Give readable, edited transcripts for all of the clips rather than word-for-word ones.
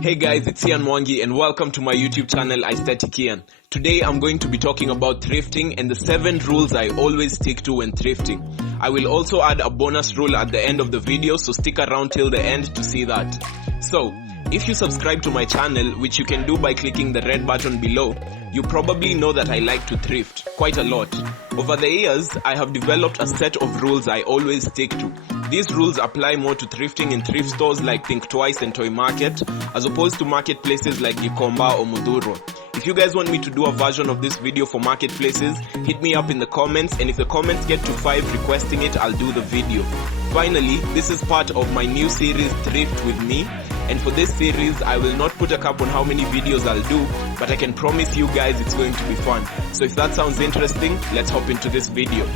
Hey guys, it's Ian Mwangi and welcome to my YouTube channel Aesthetic Ian. Today I'm going to be talking about thrifting and the 7 rules I always stick to when thrifting. I will also add a bonus rule at the end of the video, so stick around till the end to see that. So, if you subscribe to my channel, which you can do by clicking the red button below, you probably know that I like to thrift quite a lot. Over the years, I have developed a set of rules I always stick to. These rules apply more to thrifting in thrift stores like Think Twice and Toy Market, as opposed to marketplaces like Gikomba or Muduro. If you guys want me to do a version of this video for marketplaces, hit me up in the comments, and if the comments get to 5 requesting it, I'll do the video. Finally, this is part of my new series Thrift with me, and for this series I will not put a cap on how many videos I'll do, but I can promise you guys it's going to be fun. So if that sounds interesting, let's hop into this video.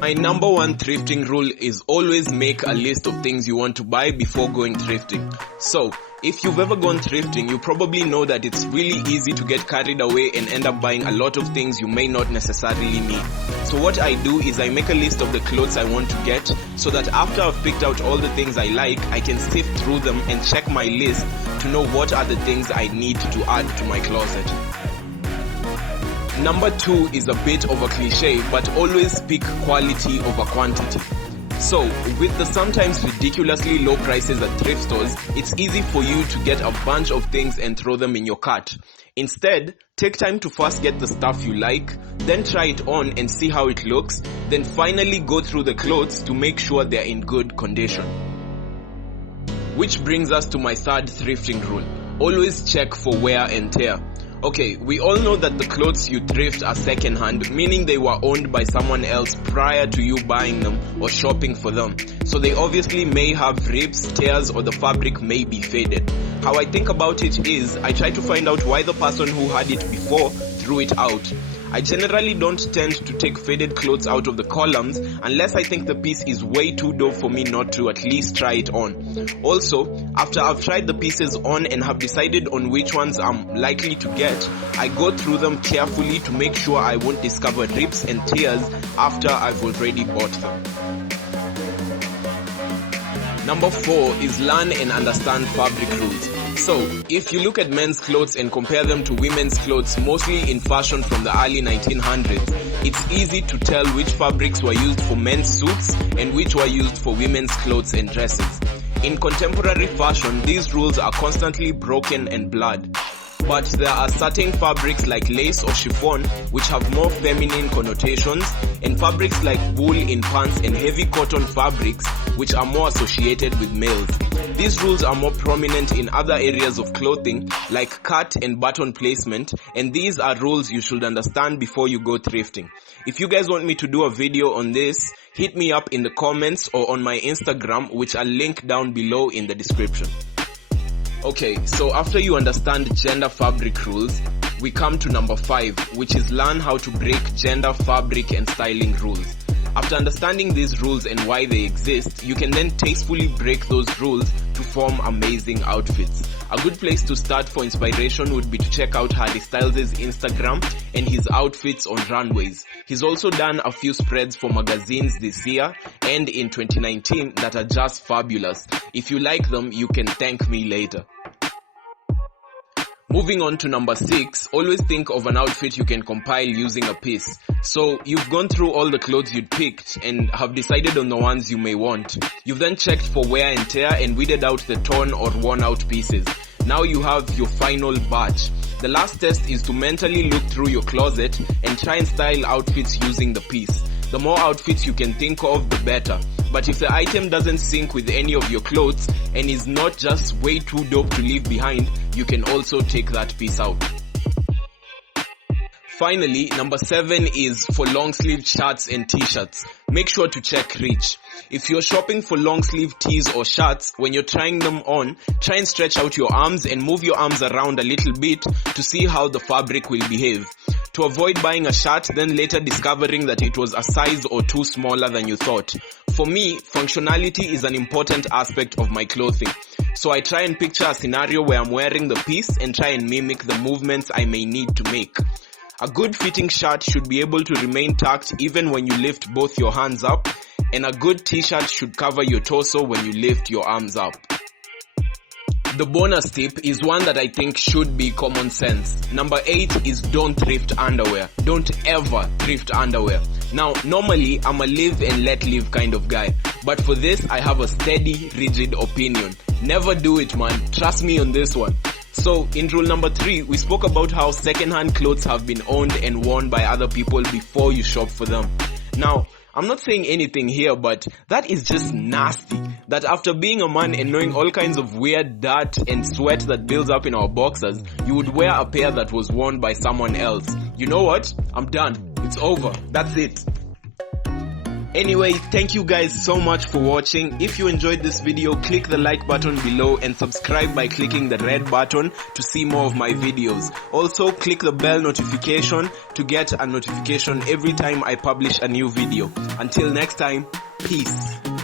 My number one thrifting rule is always make a list of things you want to buy before going thrifting. So, if you've ever gone thrifting, you probably know that it's really easy to get carried away and end up buying a lot of things you may not necessarily need. So what I do is I make a list of the clothes I want to get, so that after I've picked out all the things I like, I can sift through them and check my list to know what are the things I need to add to my closet. Number 2 is a bit of a cliche, but always pick quality over quantity. So, with the sometimes ridiculously low prices at thrift stores, it's easy for you to get a bunch of things and throw them in your cart. Instead, take time to first get the stuff you like, then try it on and see how it looks, then finally go through the clothes to make sure they're in good condition. Which brings us to my third thrifting rule. Always check for wear and tear. Okay, we all know that the clothes you thrift are second-hand, meaning they were owned by someone else prior to you buying them or shopping for them. So they obviously may have rips, tears, or the fabric may be faded. How I think about it is, I try to find out why the person who had it before threw it out. I generally don't tend to take faded clothes out of the columns unless I think the piece is way too dope for me not to at least try it on. Also, after I've tried the pieces on and have decided on which ones I'm likely to get, I go through them carefully to make sure I won't discover rips and tears after I've already bought them. Number 4 is learn and understand fabric rules. So, if you look at men's clothes and compare them to women's clothes, mostly in fashion from the early 1900s, it's easy to tell which fabrics were used for men's suits and which were used for women's clothes and dresses. In contemporary fashion, these rules are constantly broken and blurred. But there are certain fabrics like lace or chiffon which have more feminine connotations, and fabrics like wool in pants and heavy cotton fabrics which are more associated with males. These rules are more prominent in other areas of clothing like cut and button placement, and these are rules you should understand before you go thrifting. If you guys want me to do a video on this, hit me up in the comments or on my Instagram, which I'll link down below in the description. Okay, so after you understand gender fabric rules, we come to number 5, which is learn how to break gender fabric and styling rules. After understanding these rules and why they exist, you can then tastefully break those rules to form amazing outfits. A good place to start for inspiration would be to check out Harry Styles' Instagram and his outfits on runways. He's also done a few spreads for magazines this year and in 2019 that are just fabulous. If you like them, you can thank me later. Moving on to number 6, always think of an outfit you can compile using a piece. So, you've gone through all the clothes you'd picked and have decided on the ones you may want. You've then checked for wear and tear and weeded out the torn or worn out pieces. Now you have your final batch. The last test is to mentally look through your closet and try and style outfits using the piece. The more outfits you can think of, the better. But if the item doesn't sync with any of your clothes and is not just way too dope to leave behind, you can also take that piece out. Finally, number 7 is for long sleeve shirts and t-shirts. Make sure to check reach. If you're shopping for long sleeve tees or shirts, when you're trying them on, try and stretch out your arms and move your arms around a little bit to see how the fabric will behave. To avoid buying a shirt, then later discovering that it was a size or two smaller than you thought. For me, functionality is an important aspect of my clothing. So I try and picture a scenario where I'm wearing the piece and try and mimic the movements I may need to make. A good fitting shirt should be able to remain tucked even when you lift both your hands up, and a good t-shirt should cover your torso when you lift your arms up. The bonus tip is one that I think should be common sense. Number 8 is don't thrift underwear. Don't ever thrift underwear. Now, normally I'm a live and let live kind of guy, but for this I have a steady, rigid opinion. Never do it, man. Trust me on this one. So, in rule number 3, we spoke about how second-hand clothes have been owned and worn by other people before you shop for them. Now, I'm not saying anything here, but that is just nasty. That after being a man and knowing all kinds of weird dirt and sweat that builds up in our boxers, you would wear a pair that was worn by someone else. You know what? I'm done. It's over. That's it. Anyway, thank you guys so much for watching. If you enjoyed this video, click the like button below and subscribe by clicking the red button to see more of my videos. Also, click the bell notification to get a notification every time I publish a new video. Until next time, peace.